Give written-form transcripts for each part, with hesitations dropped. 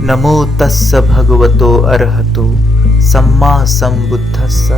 नमो तस्स भगवतो अरहतो सम्मा सम्बुद्धस्स।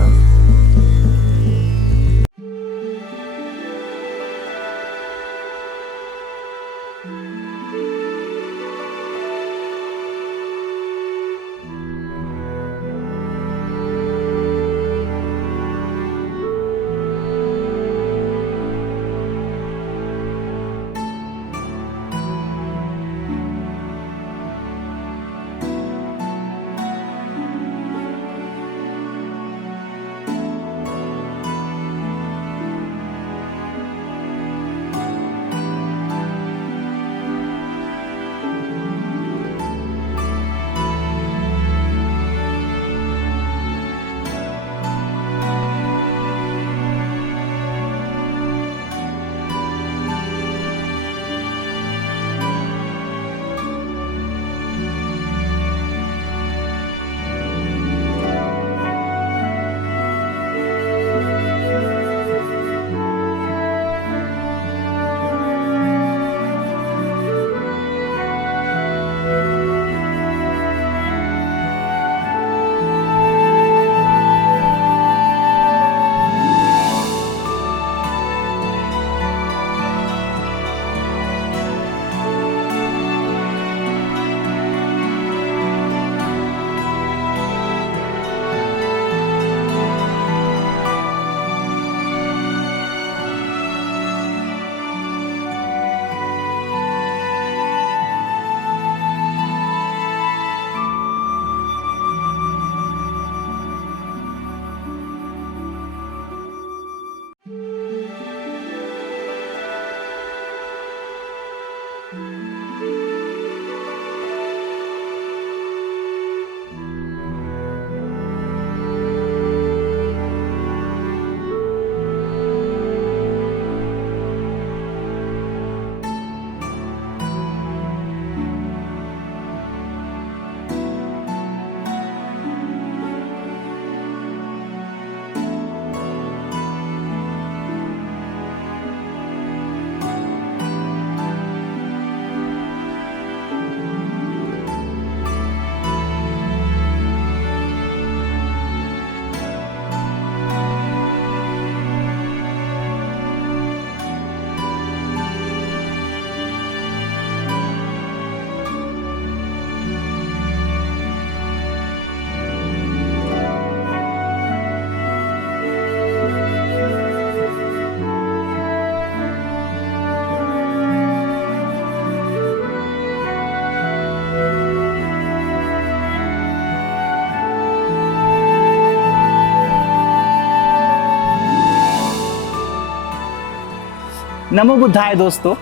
नमो बुद्धाय दोस्तों,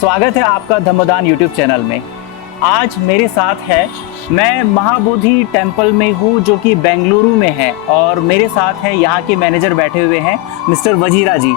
स्वागत है आपका धम्मदान यूट्यूब चैनल में। आज मेरे साथ है, मैं महाबोधि टेम्पल में हूँ जो कि बेंगलुरु में है, और मेरे साथ हैं यहाँ के मैनेजर बैठे हुए हैं मिस्टर वजीरा जी।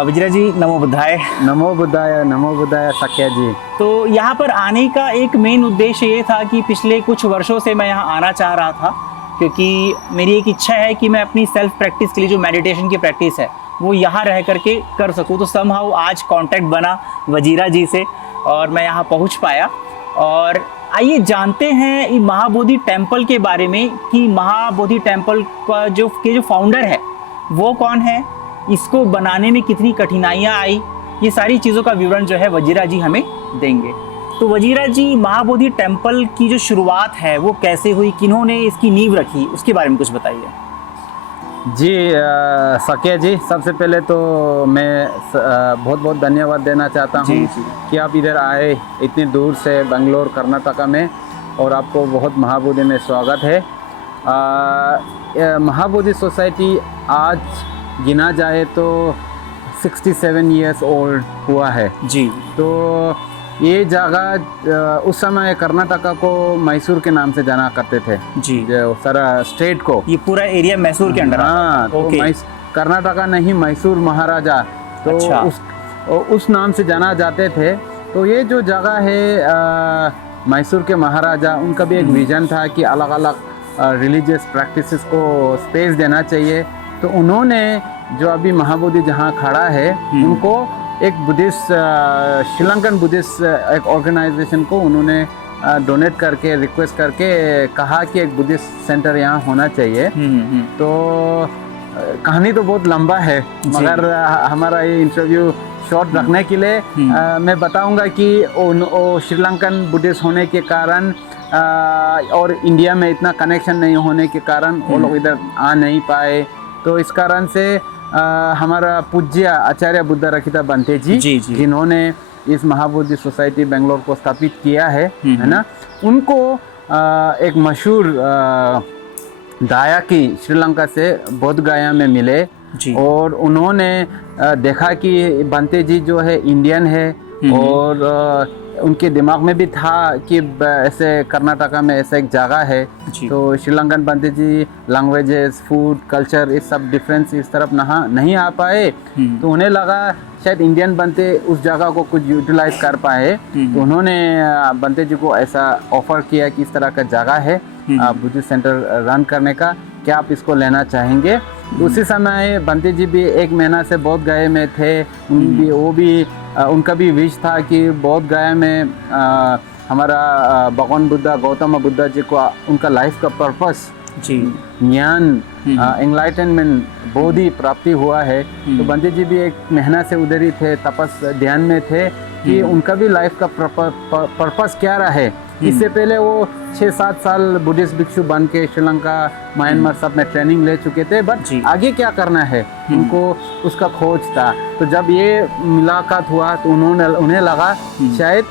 वजीरा जी नमो बुद्धाय। नमो बुद्धाय सक्या जी। तो यहाँ पर आने का एक मेन उद्देश्य ये था कि पिछले कुछ वर्षों से मैं यहाँ आना चाह रहा था, क्योंकि मेरी एक इच्छा है कि मैं अपनी सेल्फ प्रैक्टिस के लिए जो मेडिटेशन की प्रैक्टिस है वो यहाँ रह करके कर सकूँ। तो समहाउ आज कांटेक्ट बना वजीरा जी से और मैं यहाँ पहुँच पाया। और आइए जानते हैं महाबोधि टेम्पल के बारे में कि महाबोधि टेम्पल का जो फाउंडर है वो कौन है, इसको बनाने में कितनी कठिनाइयाँ आई, ये सारी चीज़ों का विवरण जो है वजीरा जी हमें देंगे। तो वजीरा जी, महाबोधि टेम्पल की जो शुरुआत है वो कैसे हुई, किन्होंने इसकी नींव रखी, उसके बारे में कुछ बताइए। जी सक्या जी, सबसे पहले तो मैं बहुत बहुत धन्यवाद देना चाहता हूँ कि आप इधर आए इतनी दूर से बेंगलोर कर्नाटका में, और आपको बहुत महाबोधि में स्वागत है। महाबोधि सोसाइटी आज गिना जाए तो 67 इयर्स ओल्ड हुआ है जी। तो ये जगह उस समय कर्नाटका को मैसूर के नाम से जाना करते थे जी, जो सारा स्टेट को, ये पूरा एरिया मैसूर के अंडर। हाँ, तो कर्नाटका नहीं, मैसूर महाराजा, तो अच्छा। उस नाम से जाना जाते थे। तो ये जो जगह है मैसूर के महाराजा, उनका भी एक विजन था कि अलग अलग रिलीजियस प्रैक्टिसेस को स्पेस देना चाहिए। तो उन्होंने जो अभी महाबोधि जहाँ खड़ा है, उनको एक बुद्धिस्ट, श्रीलंकन बुद्धिस्ट एक ऑर्गेनाइजेशन को उन्होंने डोनेट करके रिक्वेस्ट करके कहा कि एक बुद्धिस्ट सेंटर यहाँ होना चाहिए। तो कहानी तो बहुत लंबा है, मगर हमारा ये इंटरव्यू शॉर्ट रखने के लिए मैं बताऊंगा कि वो श्रीलंकन बुद्धिस्ट होने के कारण और इंडिया में इतना कनेक्शन नहीं होने के कारण वो लोग इधर आ नहीं पाए। तो इस कारण से हमारा पूज्य आचार्य बुद्ध रखिता बंते जी जिन्होंने इस महाबोधि सोसाइटी बेंगलोर को स्थापित किया है ना, उनको एक मशहूर दायाकी श्रीलंका से बोध गया में मिले और उन्होंने देखा कि बंते जी जो है इंडियन है और उनके दिमाग में भी था कि ऐसे कर्नाटका में ऐसा एक जगह है। तो श्रीलंकन बंते जी लैंग्वेजेस, फूड, कल्चर इस सब डिफरेंस इस तरफ नहीं आ पाए। तो उन्हें लगा शायद इंडियन बंते उस जगह को कुछ यूटिलाइज कर पाए। तो उन्होंने बंते जी को ऐसा ऑफर किया कि इस तरह का जगह है बुद्धिस्ट सेंटर रन करने का, क्या आप इसको लेना चाहेंगे? तो उसी समय बंते जी भी 1 महीना से बोध गया में थे। उनका भी विश था कि बोध गया में हमारा भगवान बुद्धा, गौतम बुद्धा जी को उनका लाइफ का पर्पस ज्ञान, एनलाइटनमेंट, बोधि प्राप्ति हुआ है। तो बंते जी भी 1 महीना से उधर ही थे, तपस ध्यान में थे कि उनका भी लाइफ का पर्पस क्या रहा है। इससे पहले वो 6-7 साल बुद्धिस्ट भिक्षु बन के श्रीलंका, म्यांमार सब में ट्रेनिंग ले चुके थे, बट आगे क्या करना है उनको उसका खोज था। तो जब ये मुलाकात हुआ तो उन्हें लगा शायद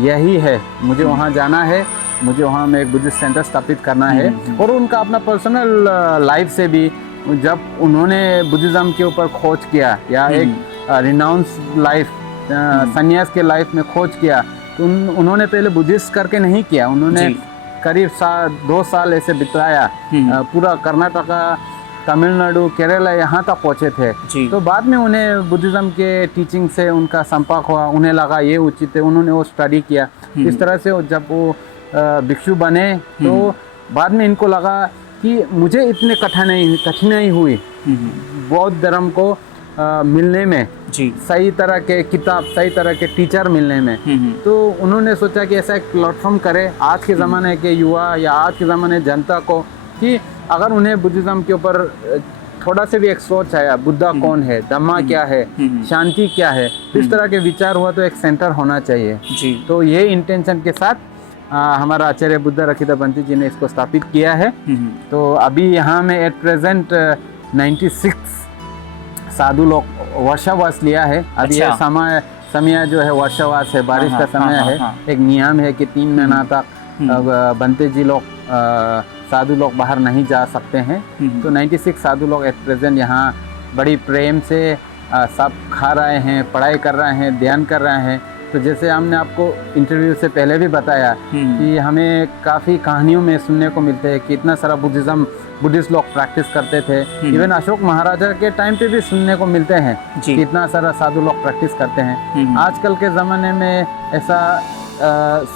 यही है, मुझे वहाँ जाना है, मुझे वहाँ में एक बुद्धिस्ट सेंटर स्थापित करना है। और उनका अपना पर्सनल लाइफ से भी जब उन्होंने बुद्धिज़्म के ऊपर खोज किया या एक रिनाउंस लाइफ, संन्यास के लाइफ में खोज किया, तो उन्होंने पहले बुद्धिस्ट करके नहीं किया। उन्होंने करीब 2 साल ऐसे बिताया, पूरा कर्नाटका, तमिलनाडु, केरला यहाँ तक पहुँचे थे। तो बाद में उन्हें बुद्धिज़्म के टीचिंग से उनका संपर्क हुआ, उन्हें लगा ये उचित है, उन्होंने वो स्टडी किया। इस तरह से जब वो भिक्षु बने तो बाद में इनको लगा कि मुझे इतने कठिनाई हुई बौद्ध धर्म को मिलने में, सही तरह के किताब, सही तरह के टीचर मिलने में। तो उन्होंने सोचा कि ऐसा एक प्लेटफॉर्म करे आज के ज़माने के युवा या आज के ज़माने जनता को, कि अगर उन्हें बुद्धिज़्म के ऊपर थोड़ा से भी एक सोच आया, बुद्धा कौन है, धम्मा क्या है, शांति क्या है, इस तरह के विचार हुआ तो एक सेंटर होना चाहिए। तो ये इंटेंशन के साथ हमारा आचार्य बुद्ध रखिता बंते जी ने इसको स्थापित किया है। तो अभी यहाँ में एट प्रेजेंट 96 साधु लोग वर्षावास लिया है। अभी ये समय जो है वर्षावास है, बारिश का समय है। एक नियम है कि 3 महीना तक बंते जी लोग साधु लोग बाहर नहीं जा सकते हैं। तो 96 साधु लोग एट प्रेजेंट यहाँ बड़ी प्रेम से सब खा रहे हैं, पढ़ाई कर रहे हैं, ध्यान कर रहे हैं। तो जैसे हमने आपको इंटरव्यू से पहले भी बताया कि हमें काफ़ी कहानियों में सुनने को मिलते हैं कि इतना सारा बुद्धिस्ट लोग प्रैक्टिस करते थे। इवन अशोक महाराजा के टाइम पे भी सुनने को मिलते हैं कि इतना सारा साधु लोग प्रैक्टिस करते हैं। आजकल के ज़माने में ऐसा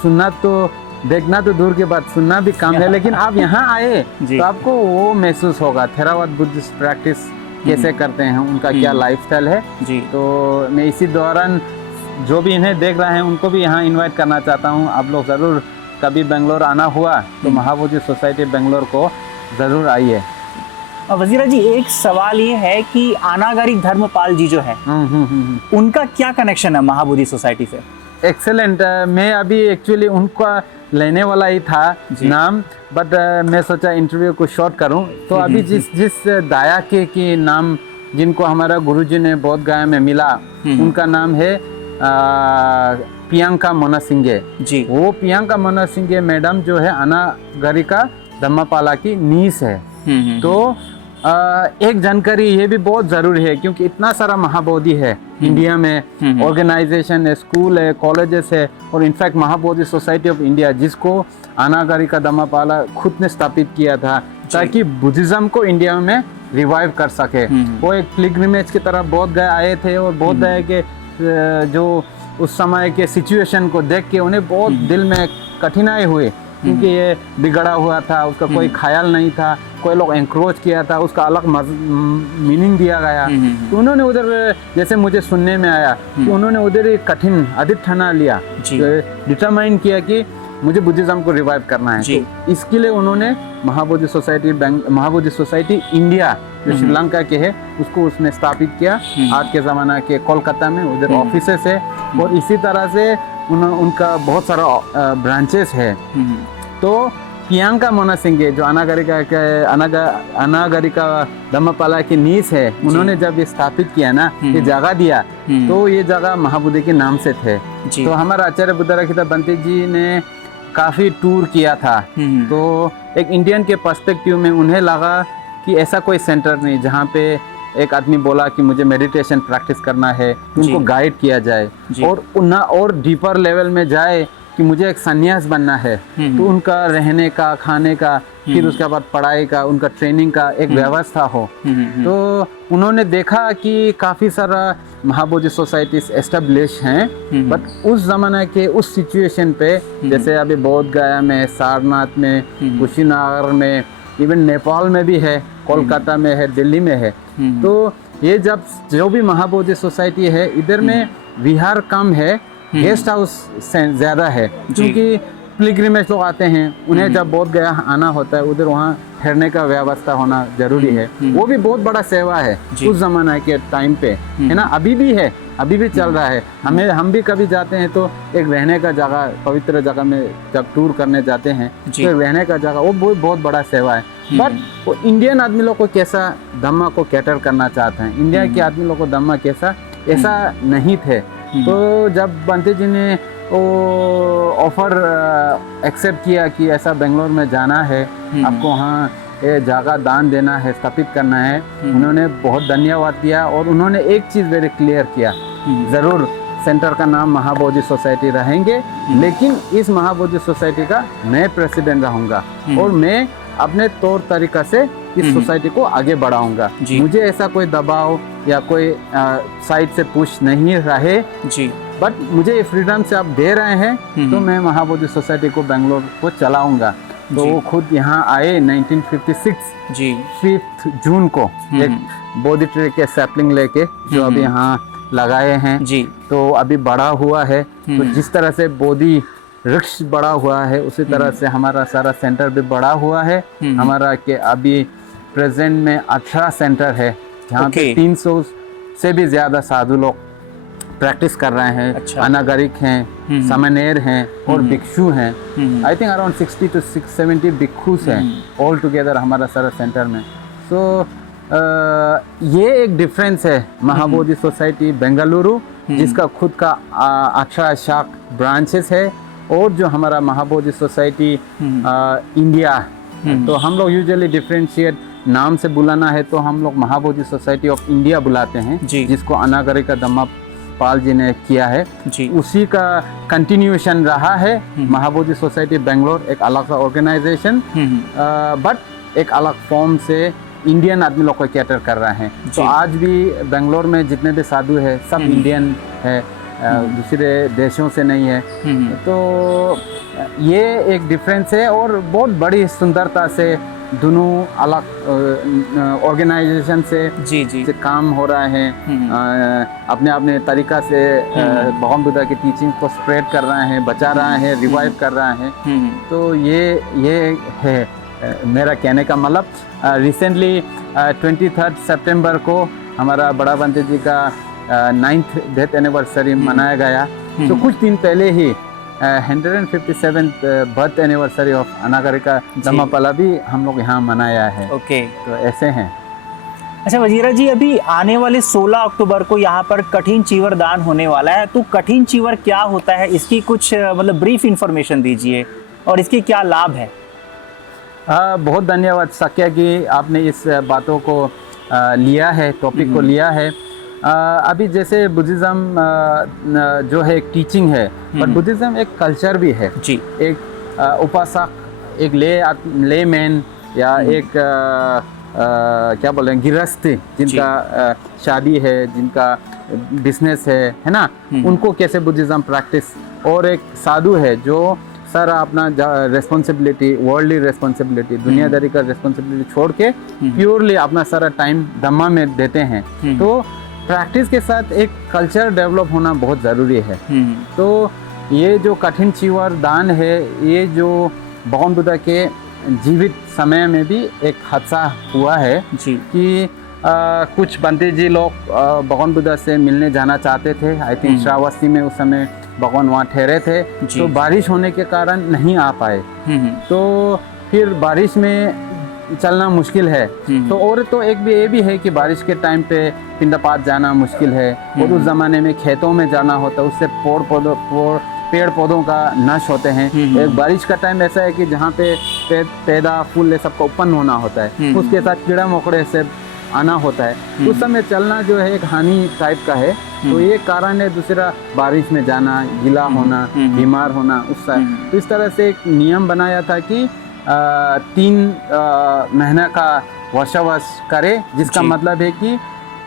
सुनना तो, देखना तो दूर की बात, सुनना भी कम है। लेकिन आप यहाँ आए तो आपको वो महसूस होगा थेरावाद बुद्धिस्ट प्रैक्टिस कैसे करते हैं, उनका क्या लाइफस्टाइल है। तो मैं इसी दौरान जो भी इन्हें देख रहे हैं उनको भी यहाँ इनवाइट करना चाहता हूँ। आप लोग ज़रूर कभी बेंगलोर आना हुआ तो महाबोधि सोसाइटी बेंगलोर को ज़रूर आइए। वजीरा जी, एक सवाल ये है कि अनागरी धर्मपाल जी जो है उनका क्या कनेक्शन है महाबोधि सोसाइटी से? एक्सेलेंट। मैं अभी एक्चुअली उनका लेने वाला ही था नाम, बट मैं सोचा इंटरव्यू को शॉर्ट करूं। तो अभी जिस दाया के नाम जिनको हमारा गुरुजी ने बोध गया में मिला, उनका नाम है प्रियंका मोनासिंगे जी। वो प्रियंका मोनासिंगे मैडम जो है अनागरिका धम्मपाला की नीस है। तो एक जानकारी ये भी बहुत ज़रूरी है क्योंकि इतना सारा महाबोधि है इंडिया में, ऑर्गेनाइजेशन है, स्कूल है, कॉलेजेस है, और in fact Mahabodhi society of India जिसको अनागरिका धम्मपाला खुद ने स्थापित किया था ताकि बुद्धिज़्म को इंडिया में रिवाइव कर सके। वो एक पिलग्रिमेज की तरह बोध गया आए थे और बोध गया के जो उस समय के सिचुएशन को देख के उन्हें बहुत दिल में कठिनाई हुई क्योंकि ये बिगड़ा हुआ था, उसका कोई ख्याल नहीं था, कोई लोग एंक्रोच किया था, उसका अलग मीनिंग दिया गया। तो उन्होंने उधर, जैसे मुझे सुनने में आया कि उन्होंने उधर एक कठिन अधिष्ठाना लिया, डिटरमाइन किया कि मुझे बुद्धिज्म को रिवाइव करना है। तो इसके लिए उन्होंने महाबोधि सोसाइटी इंडिया जो श्रीलंका के है उसको उसने स्थापित किया। आज के ज़माना के कोलकाता में उधर ऑफिसेस है और इसी तरह से उनका बहुत सारा ब्रांचेस है। तो प्रियंका मोनासिंगे जो अनागरिका धम्मपाला की नींव है, उन्होंने जब ये स्थापित किया ना, ये जगह दिया, तो ये जगह महाबोधि के नाम से थे। तो हमारा आचार्य बुद्धराखिता बंटी जी ने काफ़ी टूर किया था। तो एक इंडियन के पर्सपेक्टिव में उन्हें लगा कि ऐसा कोई सेंटर नहीं जहाँ पे एक आदमी बोला कि मुझे मेडिटेशन प्रैक्टिस करना है, उनको गाइड किया जाए और डीपर लेवल में जाए कि मुझे एक सन्यास बनना है। तो उनका रहने का, खाने का, फिर उसके बाद पढ़ाई का, उनका ट्रेनिंग का एक व्यवस्था हो। तो उन्होंने देखा कि काफ़ी सारा महाबोधि सोसाइटीज एस्टेब्लिश हैं, बट उस ज़माने के उस सिचुएशन पे, जैसे अभी बोध गया में, सारनाथ में, कुशीनगर में, इवन नेपाल में भी है, कोलकाता में है, दिल्ली में है। तो ये जब जो भी महाबोधि सोसाइटी है, इधर में विहार कम है, गेस्ट हाउस ज़्यादा है, क्योंकि पिलग्रिमेज लोग आते हैं, उन्हें जब बोध गया आना होता है, उधर वहाँ ठहरने का व्यवस्था होना जरूरी है। वो भी बहुत बड़ा सेवा है उस जमाना के टाइम पे, है ना। अभी भी है, अभी भी चल रहा है। हम भी कभी जाते हैं तो एक रहने का जगह, पवित्र जगह में जब टूर करने जाते हैं तो एक रहने का जगह, वो बहुत बड़ा सेवा है। बट वो इंडियन आदमी लोग को कैसा धम्मा को कैटर करना चाहते हैं, इंडिया के आदमी लोग को धम्मा कैसा, ऐसा नहीं थे। तो जब बंते जी ने वो ऑफर एक्सेप्ट किया कि ऐसा बेंगलोर में जाना है, आपको वहाँ ये जगह दान देना है, स्थापित करना है, उन्होंने बहुत धन्यवाद दिया। और उन्होंने एक चीज़ वेरी क्लियर किया, ज़रूर सेंटर का नाम महाबोधि सोसाइटी रहेंगे, लेकिन इस महाबोधि सोसाइटी का मैं प्रेसिडेंट रहूँगा और मैं अपने तौर तरीका से इस सोसाइटी को आगे बढ़ाऊंगा। मुझे ऐसा कोई दबाव या कोई साइड से पुश नहीं रहे जी, बट मुझे ये फ्रीडम से आप दे रहे हैं, तो मैं महाबोधि सोसाइटी को बेंगलोर को चलाऊंगा। तो वो खुद यहाँ आए 1956 जी 5 जून को, एक बोधि ट्री के सैपलिंग लेके, जो अभी यहाँ लगाए हैं जी। तो अभी बड़ा हुआ है। तो जिस तरह से बोधि वृक्ष बड़ा हुआ है, उसी तरह से हमारा सारा सेंटर भी बड़ा हुआ है। हमारा के अभी प्रेजेंट में 18 सेंटर है, जहाँ पे 300 से भी ज़्यादा साधु लोग प्रैक्टिस कर रहे हैं। अच्छा। अनागरिक हैं, समनेर हैं और भिक्षु हैं। I think around 60 to 70 bhikshus हैं ऑल टुगेदर हमारा सारा सेंटर में। सो ये एक डिफरेंस है महाबोधि सोसाइटी बेंगलुरु, जिसका खुद का 18 शाख ब्रांचेस है, और जो हमारा महाबोधि सोसाइटी इंडिया। तो हम लोग यूजुअली डिफरेंशिएट नाम से बुलाना है तो हम लोग महाबोधि सोसाइटी ऑफ इंडिया बुलाते हैं, जिसको अनागरिका धम्मा पाल जी ने किया है जी। उसी का कंटिन्यूएशन रहा है महाबोधि सोसाइटी बेंगलोर, एक अलग सा ऑर्गेनाइजेशन, बट एक अलग फॉर्म से इंडियन आदमी लोग को कैटर कर रहे हैं। तो आज भी बेंगलोर में जितने भी साधु है सब इंडियन है, दूसरे देशों से नहीं है। तो ये एक डिफरेंस है, और बहुत बड़ी सुंदरता से दोनों अलग ऑर्गेनाइजेशन से काम हो रहा है। अपने अपने तरीका से भगवान बुद्धा की टीचिंग को स्प्रेड कर रहे हैं, बचा रहे हैं, रिवाइव कर रहे हैं। तो ये है मेरा कहने का मतलब। रिसेंटली 23 सितंबर को हमारा बड़ा बंते जी का 9th डेथ एनिवर्सरी मनाया गया। तो कुछ दिन पहले ही 157th birth anniversary of Anagarika धम्मापाला भी हम लोग यहाँ मनाया है। ओके, तो ऐसे हैं। अच्छा वजीरा जी, अभी आने वाले 16 अक्टूबर को यहाँ पर कठिन चीवर दान होने वाला है, तो कठिन चीवर क्या होता है, इसकी कुछ मतलब ब्रीफ इंफॉर्मेशन दीजिए और इसके क्या लाभ है। बहुत धन्यवाद सक्या कि आपने इस बातों को लिया है, टॉपिक को लिया है। अभी जैसे बुद्धिज़्म जो है एक टीचिंग है, पर बुद्धिज़्म एक कल्चर भी है जी। एक उपासक, एक ले मैन या एक क्या बोले गृहस्थ, जिनका शादी है, जिनका बिजनेस है ना, उनको कैसे बुद्धिज़्म प्रैक्टिस, और एक साधु है जो सारा अपना रेस्पॉन्सिबिलिटी, वर्ल्डली रेस्पॉन्सिबिलिटी, दुनियादारी का रेस्पॉन्सिबिलिटी छोड़ के प्योरली अपना सारा टाइम धम्मा में देते हैं। तो प्रैक्टिस के साथ एक कल्चर डेवलप होना बहुत ज़रूरी है। तो ये जो कठिन चीवर दान है, ये जो भगवान बुद्ध के जीवित समय में भी एक हादसा हुआ है जी कि कुछ बंते जी लोग भगवान बुद्ध से मिलने जाना चाहते थे। आई थिंक श्रावस्ती में उस समय भगवान वहाँ ठहरे थे, तो बारिश होने के कारण नहीं आ पाए। तो फिर बारिश में चलना मुश्किल है। तो और तो एक भी ये भी है कि बारिश के टाइम पे पिंडपात जाना मुश्किल है, और उस ज़माने में खेतों में जाना होता है, उससे पेड़ पौधों का नाश होते हैं। एक बारिश का टाइम ऐसा है कि जहाँ पे पैदा फूल सबका उत्पन्न होना होता है, उसके साथ कीड़ा मकोड़े से आना होता है। उस समय चलना जो है एक हानि टाइप का है। तो ये कारण है। दूसरा, बारिश में जाना, गीला होना, बीमार होना, तो इस तरह से एक नियम बनाया था कि 3 महीना का वर्षावास करे, जिसका मतलब है कि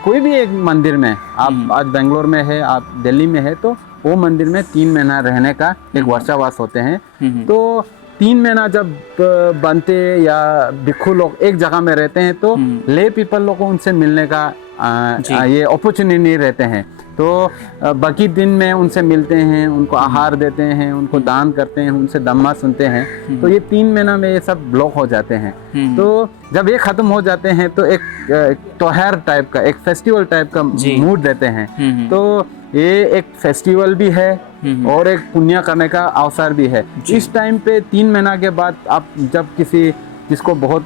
कोई भी एक मंदिर में, आप आज बेंगलोर में है, आप दिल्ली में है, तो वो मंदिर में 3 महीना रहने का एक वर्षावास होते हैं। तो 3 महीना जब बनते या भिक्षु लोग एक जगह में रहते हैं, तो ले पीपल लोग को उनसे मिलने का ये अपॉर्चुनिटी नहीं रहते हैं। तो बाकी दिन में उनसे मिलते हैं, उनको आहार देते हैं, उनको दान करते हैं, उनसे धम्मा सुनते हैं। तो ये 3 महीना में ये सब ब्लॉक हो जाते हैं। तो जब ये खत्म हो जाते हैं तो एक त्योहार टाइप का, एक फेस्टिवल टाइप का मूड देते हैं। तो ये एक फेस्टिवल भी है और एक पुण्य करने का अवसर भी है। इस टाइम पे 3 महीना के बाद आप जब किसी जिसको बहुत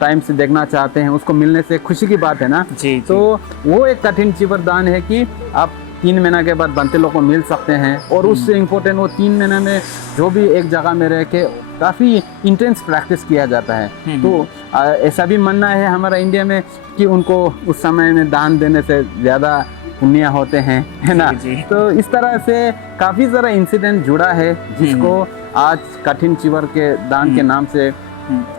टाइम से देखना चाहते हैं, उसको मिलने से खुशी की बात है ना। तो वो एक कठिन चीवरदान है कि आप 3 महीना के बाद बनते लोग को मिल सकते हैं। और उससे इम्पोर्टेंट, वो 3 महीने में जो भी एक जगह में रह के काफ़ी इंटेंस प्रैक्टिस किया जाता है। तो ऐसा भी मानना है हमारा इंडिया में कि उनको उस समय में दान देने से ज़्यादा पुण्य होते हैं, है ना। तो इस तरह से काफ़ी सारा इंसिडेंट जुड़ा है, जिसको आज कठिन चीवर के दान के नाम से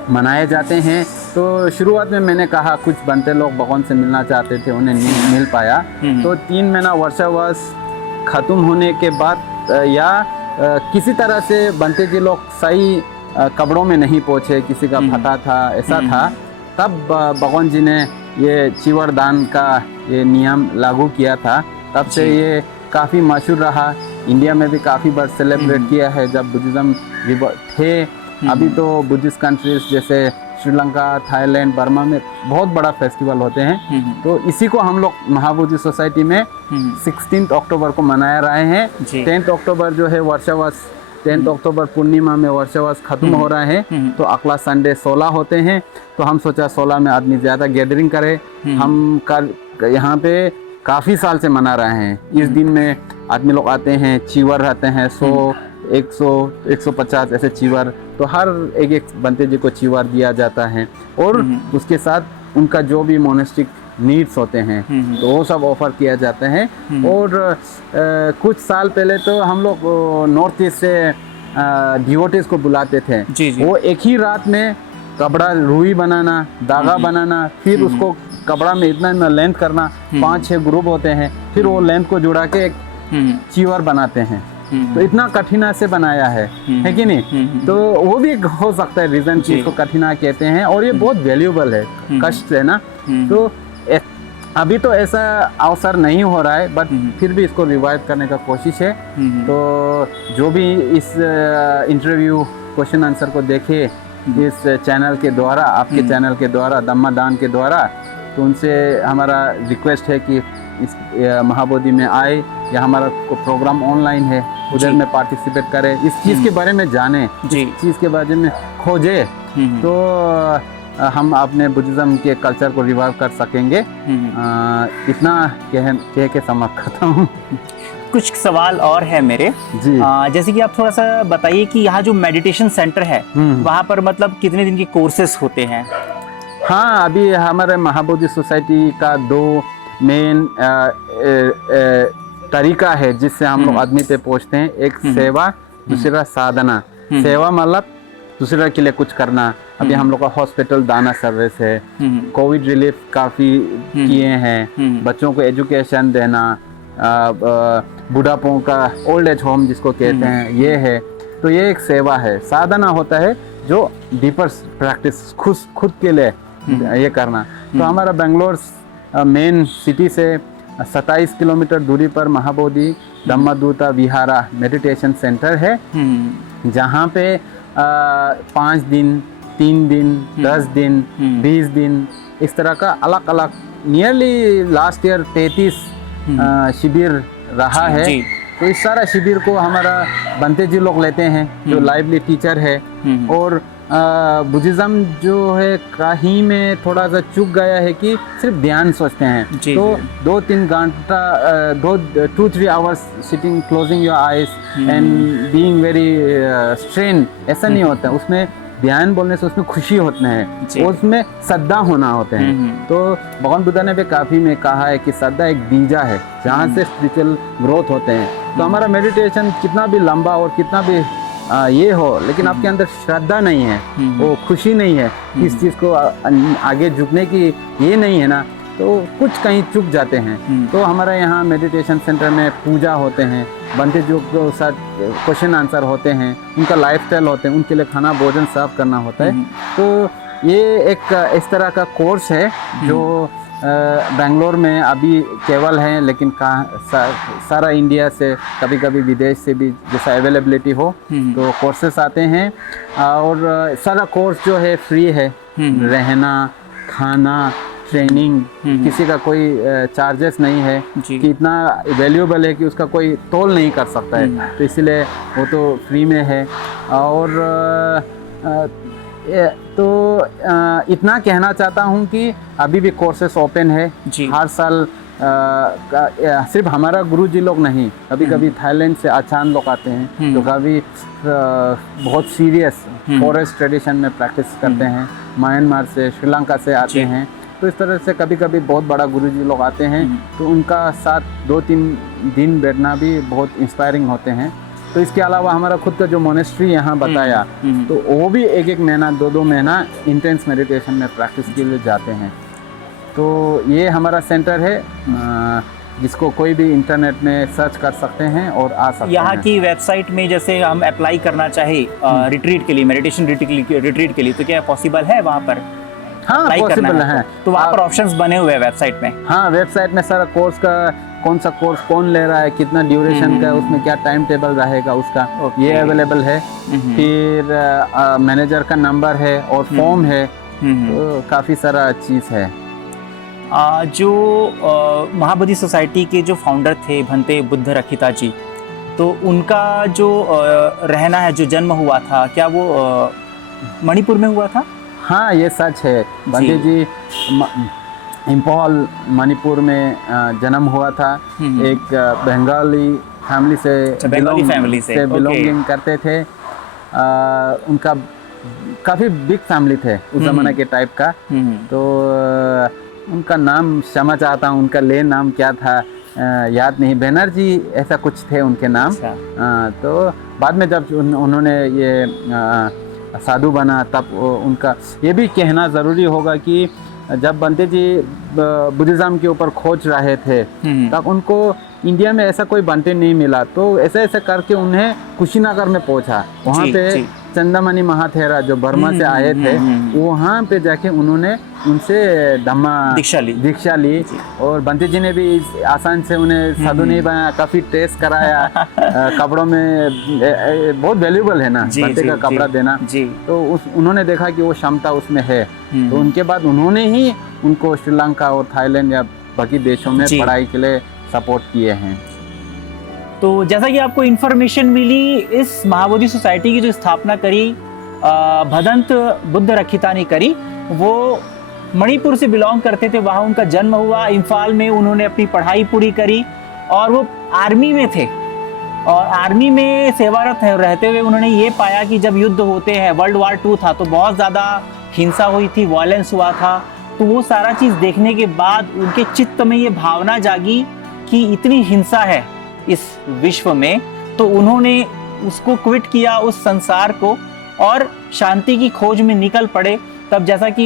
मनाए जाते हैं। तो शुरुआत में मैंने कहा कुछ बनते लोग भगवान से मिलना चाहते थे, उन्हें नहीं मिल पाया। तो 3 महीना वर्षावास खत्म होने के बाद या किसी तरह से बनते जी लोग सही कपड़ों में नहीं पहुँचे, किसी का फटा था, ऐसा था, तब भगवान जी ने ये चीवर दान का ये नियम लागू किया था। तब से ये काफ़ी मशहूर रहा। इंडिया में भी काफ़ी बार सेलिब्रेट किया है जब बुद्धिज़्म थे। अभी तो बुद्धिस्ट कंट्रीज जैसे श्रीलंका, थाईलैंड, बर्मा में बहुत बड़ा फेस्टिवल होते हैं। तो इसी को हम लोग महाबोधि सोसाइटी में 16 अक्टूबर को मनाया रहे हैं। 10 अक्टूबर जो है वर्षावास, 10 अक्टूबर पूर्णिमा में वर्षावास खत्म हो रहा है। तो अगला संडे 16 होते हैं। तो हम सोचा 16 में आदमी ज़्यादा गैदरिंग करे। हम यहाँ पे काफ़ी साल से मना रहे हैं। इस दिन में आदमी लोग आते हैं, चीवर रहते हैं, 100, 100, 150 ऐसे चीवर। तो हर एक बनते जी को चीवर दिया जाता है, और उसके साथ उनका जो भी मोनेस्टिक नीड्स होते हैं तो वो सब ऑफर किया जाते हैं। और कुछ साल पहले तो हम लोग नॉर्थ ईस्ट से डिवोटीज को बुलाते थे। वो एक ही रात में कपड़ा रुई बनाना, धागा बनाना, फिर उसको कपड़ा में इतना लेंथ करना, 5-6 ग्रुप होते हैं, फिर वो लेंथ को जुड़ा के एक चीवर बनाते हैं। तो इतना कठिना से बनाया है कि नहीं। तो वो भी हो सकता है रीजन कि इसको कठिना कहते हैं, और ये बहुत वैल्यूएबल है, कष्ट है ना। तो अभी तो ऐसा अवसर नहीं हो रहा है, बट फिर भी इसको रिवाइव करने का कोशिश है। तो जो भी इस इंटरव्यू क्वेश्चन आंसर को देखे इस चैनल के द्वारा, आपके चैनल के द्वारा, धम्मा दान के द्वारा, तो उनसे हमारा रिक्वेस्ट है कि इस महाबोधि में आए, या हमारा प्रोग्राम ऑनलाइन है उधर में पार्टिसिपेट करें, इस चीज़ के बारे में जाने, इस चीज़ के बारे में खोजे, तो हम अपने बुद्धिज़्म के कल्चर को रिवाइव कर सकेंगे। इतना कह के समाप्त करता हूँ। कुछ सवाल और है मेरे जी। जैसे कि आप थोड़ा सा बताइए कि यहाँ जो मेडिटेशन सेंटर है वहाँ पर मतलब कितने दिन के कोर्सेस होते हैं? हाँ, अभी हमारे महाबोधि सोसाइटी का 2 मेन तरीका है जिससे हम लोग आदमी पे पहुँचते हैं। एक सेवा, दूसरा साधना। सेवा मतलब दूसरे के लिए कुछ करना। अभी हम लोग का हॉस्पिटल दाना सर्विस है, कोविड रिलीफ काफ़ी किए हैं, बच्चों को एजुकेशन देना, बुढ़ापों का ओल्ड एज होम जिसको कहते हैं, ये है। तो ये एक सेवा है। साधना होता है जो डीपर प्रैक्टिस खुद के लिए ये करना। तो हमारा बेंगलोर मेन सिटी से 27 किलोमीटर दूरी पर महाबोधि धम्मदूता विहारा मेडिटेशन सेंटर है, जहाँ पे 5 दिन, 3 दिन, 10 दिन, 20 दिन इस तरह का अलग अलग नियरली लास्ट ईयर 33 शिविर रहा है। तो इस सारा शिविर को हमारा बंते जी लोग लेते हैं जो लाइवली टीचर है। और बुद्धिज्म जो है कहीं में थोड़ा सा चूक गया है कि सिर्फ ध्यान सोचते हैं। तो 2-3 घंटा 2-3 hours sitting closing your eyes and being very strain, ऐसा नहीं होता। उसमें ध्यान बोलने से उसमें खुशी होते हैं, उसमें श्रद्धा होना होते हैं। तो भगवान बुद्ध ने भी काफ़ी में कहा है कि श्रद्धा एक बीजा है जहाँ से स्पिरिचुअल ग्रोथ होते हैं। तो हमारा मेडिटेशन कितना भी लंबा और कितना भी ये हो, लेकिन आपके अंदर श्रद्धा नहीं है, वो खुशी नहीं है, इस चीज़ को आगे झुकने की ये नहीं है ना, तो कुछ कहीं चुक जाते हैं। तो हमारा यहाँ मेडिटेशन सेंटर में पूजा होते हैं, बनते जो साथ क्वेश्चन आंसर होते हैं, उनका लाइफस्टाइल होते हैं, उनके लिए खाना भोजन सर्व करना होता है। तो ये एक इस तरह का कोर्स है जो बेंगलोर में अभी केवल है, लेकिन सारा इंडिया से, कभी कभी विदेश से भी जैसा अवेलेबिलिटी हो तो कोर्सेस आते हैं। और सारा कोर्स जो है फ्री है, रहना, खाना, ट्रेनिंग, किसी का कोई चार्जेस नहीं है कि इतना वैल्यूएबल है कि उसका कोई तोल नहीं कर सकता है, तो इसलिए वो तो फ्री में है। और तो इतना कहना चाहता हूँ कि अभी भी कोर्सेस ओपन है हर साल। सिर्फ हमारा गुरुजी लोग नहीं, कभी कभी थाईलैंड से आचान लोग आते हैं जो कभी बहुत सीरियस फॉरेस्ट ट्रेडिशन में प्रैक्टिस करते हैं, म्यांमार से, श्रीलंका से आते हैं। तो इस तरह से कभी कभी बहुत बड़ा गुरुजी लोग आते हैं, तो उनका साथ 2-3 दिन बैठना भी बहुत इंस्पायरिंग होते हैं। तो इसके अलावा हमारा खुद का जो मोनेस्ट्री यहाँ बताया, तो वो भी 1-1 महीना 2-2 महीना इंटेंस मेडिटेशन में प्रैक्टिस के लिए जाते हैं। तो ये हमारा सेंटर है, जिसको कोई भी इंटरनेट में सर्च कर सकते हैं और आ सकते हैं। यहाँ की वेबसाइट में जैसे हम अप्लाई करना चाहे रिट्रीट के लिए, मेडिटेशन रिट्रीट के लिए, तो क्या पॉसिबल है वहाँ पर? हाँ, पॉसिबल है। तो वहाँ पर ऑप्शंस बने हुए हैं वेबसाइट में। हाँ, वेबसाइट में सारा कोर्स का कौन सा कोर्स कौन ले रहा है, कितना ड्यूरेशन का, उसमें क्या टाइम टेबल रहेगा उसका, ये अवेलेबल है। फिर मैनेजर का नंबर है और फॉर्म है, तो काफ़ी सारा चीज़ है। जो महाबोधि सोसाइटी के जो फाउंडर थे भंते बुद्ध रखिता जी, तो उनका जो रहना है, जो जन्म हुआ था, क्या वो मणिपुर में हुआ था? हाँ, ये सच है। बंते जी इंफॉल मणिपुर में जन्म हुआ था। एक बंगाली फैमिली से बिलोंगिंग करते थे। उनका काफ़ी बिग फैमिली थे उस ज़माने के टाइप का। तो उनका नाम क्षमा चाहता हूँ, उनका ले नाम क्या था याद नहीं, बनर्जी ऐसा कुछ थे उनके नाम। तो बाद में जब उन्होंने ये साधु बना, तब उनका ये भी कहना ज़रूरी होगा कि जब बंते जी बुद्धिज़्म के ऊपर खोज रहे थे, तब उनको इंडिया में ऐसा कोई बंते नहीं मिला, तो ऐसे ऐसे करके उन्हें कुशीनगर में पहुंचा। वहाँ पे चंदामणि महाथेरा जो बर्मा से आए थे, वहाँ पे जाके उन्होंने उनसे धम्मा दीक्षा ली। और बंते जी ने भी आसान से उन्हें साधु नहीं बनाया, काफ़ी टेस्ट कराया। कपड़ों में बहुत वैल्यूबल है ना बंते का कपड़ा देना, तो उन्होंने देखा कि वो क्षमता उसमें है। तो उनके बाद उन्होंने ही उनको श्रीलंका और थाईलैंड या बाकी देशों में पढ़ाई के लिए सपोर्ट किए हैं। तो जैसा कि आपको इन्फॉर्मेशन मिली, इस महाबोधि सोसाइटी की जो स्थापना करी भदंत बुद्ध रखिता ने करी, वो मणिपुर से बिलोंग करते थे। वहाँ उनका जन्म हुआ, इम्फाल में उन्होंने अपनी पढ़ाई पूरी करी और वो आर्मी में थे। और आर्मी में सेवारत रहते हुए उन्होंने ये पाया कि जब युद्ध होते हैं, World War II था, तो बहुत ज़्यादा हिंसा हुई थी, वायलेंस हुआ था। तो वो सारा चीज़ देखने के बाद उनके चित्त में ये भावना जागी कि इतनी हिंसा है इस विश्व में, तो उन्होंने उसको क्विट किया, उस संसार को, और शांति की खोज में निकल पड़े। तब जैसा कि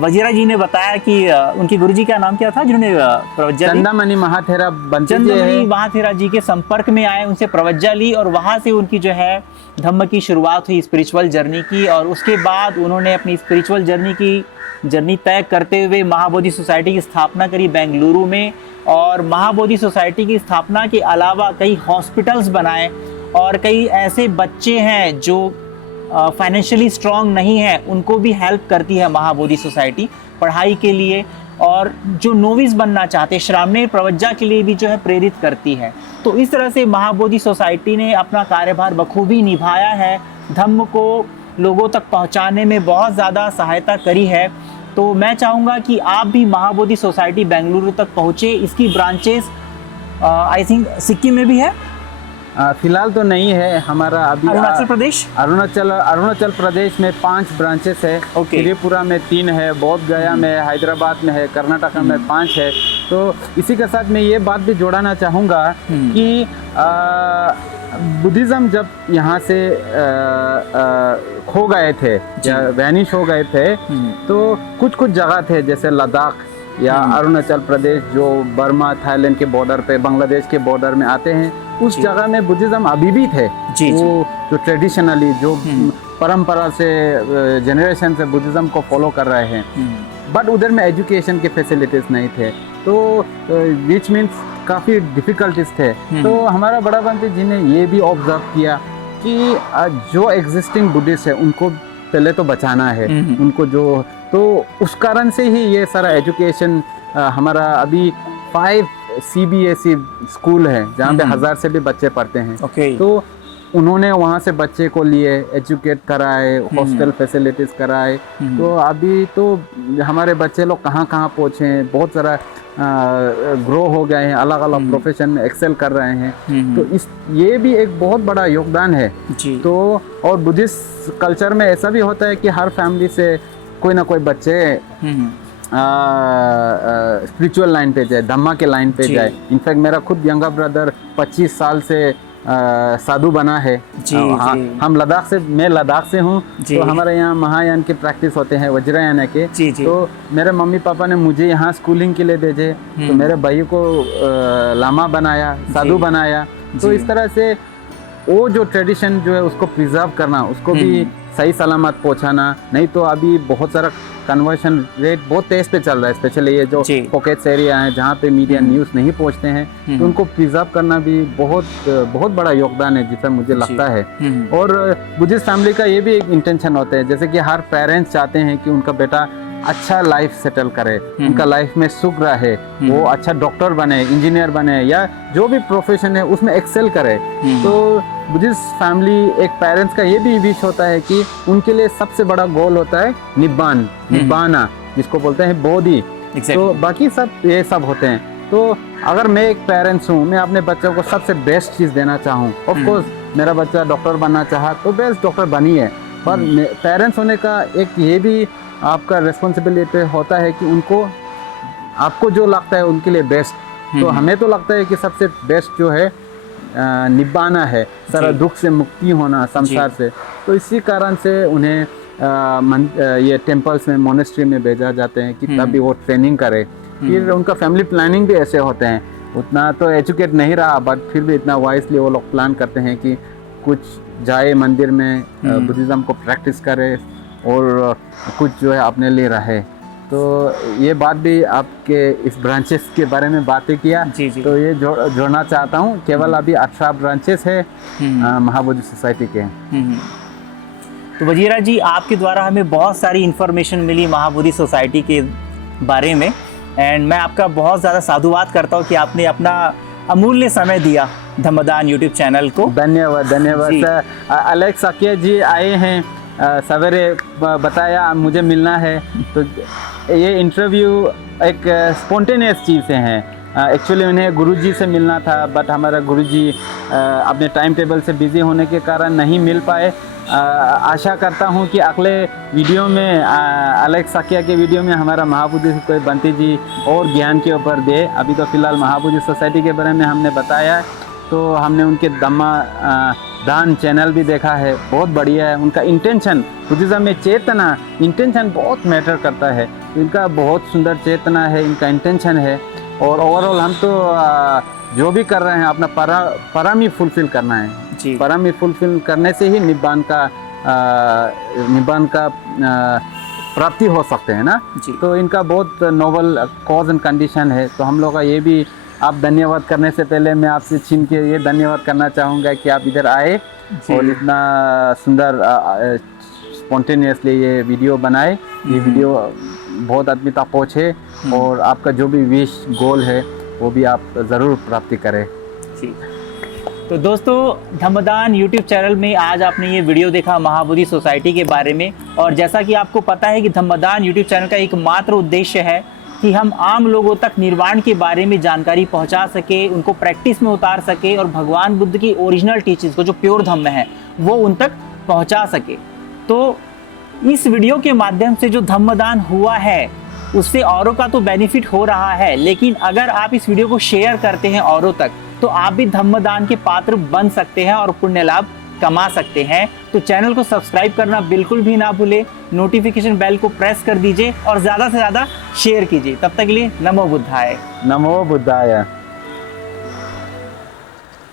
वजीरा जी ने बताया कि उनके गुरुजी का नाम क्या था जिन्होंने प्रवज्जा ली? चंदामणि महाथेरा चंदामणि महाथेरा जी के संपर्क में आए, उनसे प्रवज्जा ली और वहाँ से उनकी जो है धम्म की शुरुआत हुई, स्पिरिचुअल जर्नी की। और उसके बाद उन्होंने अपनी स्पिरिचुअल जर्नी की जर्नी तय करते हुए महाबोधि सोसाइटी की स्थापना करी बेंगलुरु में, और महाबोधि सोसाइटी की स्थापना के अलावा कई हॉस्पिटल्स बनाए, और कई ऐसे बच्चे हैं जो फाइनेंशियली स्ट्रांग नहीं है, उनको भी हेल्प करती है महाबोधि सोसाइटी पढ़ाई के लिए, और जो नोविस बनना चाहते श्रामणेर प्रवज्जा के लिए भी जो है प्रेरित करती है। तो इस तरह से महाबोधि सोसाइटी ने अपना कार्यभार बखूबी निभाया है, धम्म को लोगों तक पहुंचाने में बहुत ज़्यादा सहायता करी है। तो मैं चाहूँगा कि आप भी महाबोधि सोसाइटी बेंगलुरु तक पहुँचे। इसकी ब्रांचेस आई थिंक सिक्किम में भी है, फिलहाल तो नहीं है हमारा अभी। अरुणाचल प्रदेश में 5 ब्रांचेस है। त्रिपुरा में 3 है, बोध गया में, हैदराबाद में है, कर्नाटका में 5 है। तो इसी के साथ मैं ये बात भी जोड़ना चाहूँगा कि बुद्धिज़्म जब यहाँ से खो गए थे या वैनिश हो गए थे, तो कुछ जगह थे जैसे लद्दाख या अरुणाचल प्रदेश जो बर्मा थाईलैंड के बॉर्डर पे, बांग्लादेश के बॉर्डर में आते हैं, उस जगह में बुद्धिज़्म अभी भी थे। वो जो ट्रेडिशनली जो परंपरा से जनरेशन से बुद्धिज़्म को फॉलो कर रहे हैं, बट उधर में एजुकेशन के फैसिलिटीज़ नहीं थे, तो विच मीन्स काफ़ी डिफ़िकल्टीज थे। तो हमारा बड़ा बंटी जी ने ये भी ऑब्जर्व किया कि जो एग्जिस्टिंग बुद्धिस्ट है उनको पहले तो बचाना है, उनको जो, तो उस कारण से ही ये सारा एजुकेशन हमारा अभी 5 CBSE स्कूल है जहाँ पे 1000 से भी बच्चे पढ़ते हैं। तो उन्होंने वहाँ से बच्चे को लिए एजुकेट कराए, हॉस्टल फैसिलिटीज़ कराए। तो अभी तो हमारे बच्चे लोग कहाँ पहुँचे, बहुत सारा ग्रो हो गए हैं, अलग अलग प्रोफेशन में एक्सेल कर रहे हैं। तो ये भी एक बहुत बड़ा योगदान है जी। तो और बुद्धिस्ट कल्चर में ऐसा भी होता है कि हर फैमिली से कोई ना कोई बच्चे स्पिरिचुअल लाइन पे जाए, धम्मा के लाइन पे जाए। इनफैक्ट मेरा खुद यंगर ब्रदर 25 साल से साधु बना है। हम मैं लद्दाख से हूँ, तो हमारे यहाँ महायान के प्रैक्टिस होते हैं, वज्रयान के। तो मेरे मम्मी पापा ने मुझे यहाँ स्कूलिंग के लिए भेजे, तो मेरे भाई को लामा बनाया, साधु बनाया। तो इस तरह से वो जो ट्रेडिशन जो है उसको प्रिजर्व करना, उसको भी सही सलामत पहुँचाना। नहीं तो अभी बहुत सारा कन्वर्शन रेट बहुत तेज पे चल रहा है, स्पेशली ये जो पॉकेट्स एरिया है जहाँ पे मीडिया न्यूज़ नहीं पहुँचते हैं, तो उनको प्रिजर्व करना भी बहुत बड़ा योगदान है, जिससे मुझे लगता है। और बुद्धिस्ट फैमिली का ये भी एक इंटेंशन होता है, जैसे कि हर पेरेंट्स चाहते हैं कि उनका बेटा अच्छा लाइफ सेटल करे, उनका लाइफ में सुख रहे, वो अच्छा डॉक्टर बने, इंजीनियर बने, या जो भी प्रोफेशन है उसमें एक्सेल करे। तो बुद्धिस्ट फैमिली एक पेरेंट्स का ये भी विश होता है कि उनके लिए सबसे बड़ा गोल होता है निब्बाना, जिसको बोलते हैं बोधि। तो बाकी सब ये सब होते हैं। तो अगर मैं एक पेरेंट्स हूँ, मैं अपने बच्चों को सबसे बेस्ट चीज़ देना चाहूँ। ऑफ कोर्स मेरा बच्चा डॉक्टर बनना चाहा तो बेस्ट डॉक्टर बनिए, पर पेरेंट्स होने का एक ये भी आपका रिस्पॉन्सिबिलिटी होता है कि उनको, आपको जो लगता है उनके लिए बेस्ट। तो हमें तो लगता है कि सबसे बेस्ट जो है निब्बाना है, सारा दुख से मुक्ति होना संसार से। तो इसी कारण से उन्हें ये टेम्पल्स में, मोनेस्ट्री में भेजा जाते हैं कि तभी वो ट्रेनिंग करे। फिर उनका फैमिली प्लानिंग भी ऐसे होते हैं, उतना तो एजुकेट नहीं रहा, बट फिर भी इतना वाइसली वो लोग प्लान करते हैं कि कुछ जाए मंदिर में, बुद्धिज़्म को प्रैक्टिस करे, और कुछ जो है अपने लिए रहे। तो ये बात भी आपके इस ब्रांचेस के बारे में बातें किया, तो ये जोड़ना चाहता हूँ। केवल अभी 18 ब्रांचेस है महाबोधि सोसाइटी के। तो वजीरा जी, आपके द्वारा हमें बहुत सारी इन्फॉर्मेशन मिली महाबोधि सोसाइटी के बारे में, एंड मैं आपका बहुत ज़्यादा साधुवाद करता हूँ कि आपने अपना अमूल्य समय दिया धम्मदान यूट्यूब चैनल को। धन्यवाद सर। अलेक्स साकिया जी आए हैं, सवेरे बताया मुझे मिलना है, तो ये इंटरव्यू एक स्पॉन्टेनियस चीज़ से हैं। एक्चुअली उन्हें गुरुजी से मिलना था, बट हमारा गुरुजी अपने टाइम टेबल से बिज़ी होने के कारण नहीं मिल पाए। आशा करता हूँ कि अगले वीडियो में, अलेक्स साकिया के वीडियो में हमारा महाबोधि कोई बंटी जी और ज्ञान के ऊपर दे। अभी तो फ़िलहाल महाबोधि सोसाइटी के बारे में हमने बताया, तो हमने उनके धम्मा दान चैनल भी देखा है, बहुत बढ़िया है उनका इंटेंशन। बुद्धिज़्म में चेतना, इंटेंशन बहुत मैटर करता है। इनका बहुत सुंदर चेतना है, इनका इंटेंशन है, और ओवरऑल हम तो जो भी कर रहे हैं अपना परम फुलफिल करना है जी। परम फुलफिल करने से ही निब्बान का प्राप्ति हो सकते हैं ना। जी। तो इनका बहुत नोबल कॉज एंड कंडीशन है। तो हम लोग का ये भी, आप धन्यवाद करने से पहले मैं आपसे छीन के ये धन्यवाद करना चाहूँगा कि आप इधर आए और इतना सुंदर स्पॉन्टेनियसली ये वीडियो बनाए। ये वीडियो बहुत आदमी तक पहुँचे और आपका जो भी विश गोल है वो भी आप ज़रूर प्राप्ति करें। जी। तो दोस्तों, धम्मदान यूट्यूब चैनल में आज आपने ये वीडियो देखा महाबोधि सोसाइटी के बारे में। और जैसा कि आपको पता है कि धम्मदान यूट्यूब चैनल का एकमात्र उद्देश्य है कि हम आम लोगों तक निर्वाण के बारे में जानकारी पहुंचा सके, उनको प्रैक्टिस में उतार सके और भगवान बुद्ध की ओरिजिनल टीचिंग्स को, जो प्योर धम्म है, वो उन तक पहुंचा सके। तो इस वीडियो के माध्यम से जो धम्मदान हुआ है उससे औरों का तो बेनिफिट हो रहा है, लेकिन अगर आप इस वीडियो को शेयर करते हैं औरों तक तो आप भी धम्मदान के पात्र बन सकते हैं और पुण्य लाभ कमा सकते हैं। तो चैनल को सब्सक्राइब करना बिल्कुल भी ना भूले, नोटिफिकेशन बेल को प्रेस कर दीजिए और ज़्यादा से ज़्यादा शेयर कीजिए। तब तक के लिए नमो बुद्धाय। नमो बुद्धाय।